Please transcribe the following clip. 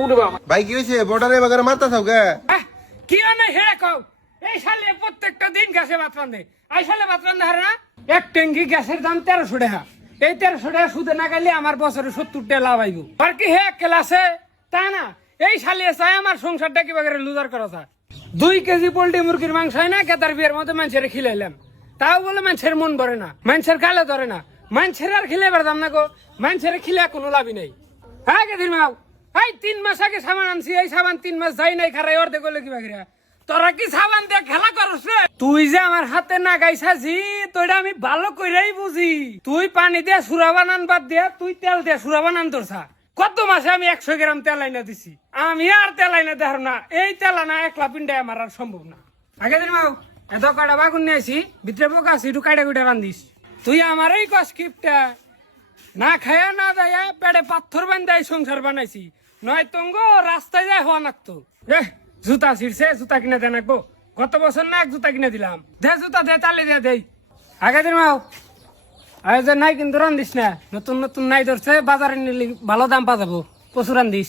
উড়ে বাবা ভাই কি হয়েছে বর্ডারে বাগারে মারতা থাও কে কি মানে হেড়ে কও এই সালে প্রত্যেকটা দিন গ্যাসে ভাত রান্ধে এই সালে ভাত রান্ধে হারে না এক ট্যাঙ্কি গ্যাসের দাম 1300 টাকা এই 1300 টাকা সুদে না গেলে আমার বছরে 70 টাকা লাভ আইব আর কি হে ক্লাসে তা না এই সালে চাই আমার সংসারটা কি বাগারে লুজার করা যায় 2 কেজি পোল্ট্রি মুরগির মাংস হয় না কেতার বিয়ের মতো মানুষের খিলাইলাম তাও বলে মানুষের মন ভরে না মানুষের গালে ধরে না মানুষের আর খিলে বেড়াতাম না গো মানুষের খিলে কোনো লাভই নেই হ্যাঁ কেদিন মাও এই 3 মাস আগে সাবান আনছি এই সাবান 3 মাস যাই নাই খারাই অর্ধে করলে কি বাগিরা তোরা কি সাবান দিয়ে খেলা করছ রে তুই যে আমার হাতে না গাইছাছি তোইটা আমি ভালো কইরাই বুঝি তুই পানি দিয়ে সুরা বানান বাদ দিয়া তুই তেল দিয়ে সুরা বানান তোরছা কত মাসে আমি 100 গ্রাম তেল আইনা দিছি আমি আর তেল আইনা দেখার না এই তেল আনা একলা পিন্ডায় আমার আর সম্ভব না আগে দিন মাও এত কাটা বাগুন নিয়ে আসি ভিতরে পোকা আছে একটু কাটা কুটা রান্দিস তুই আমার এই কস্কিপটা না খায়া না দেয়া পেটে পাথর বান্ধাই সংসার বানাইছি নয় তঙ্গ রাস্তায় যায় হওয়া নাকতো জুতা ছিড়ছে জুতা কিনে দেন রাখবো গত বছর না এক জুতা কিনে দিলাম দে জুতা দে তালে দে দেই আগে দিন মাও আজ নাই কিন্তু রান্দিস না নতুন নতুন নাই ধরছে বাজারে নিলে ভালো দাম পা যাবো প্রচুর রান্দিস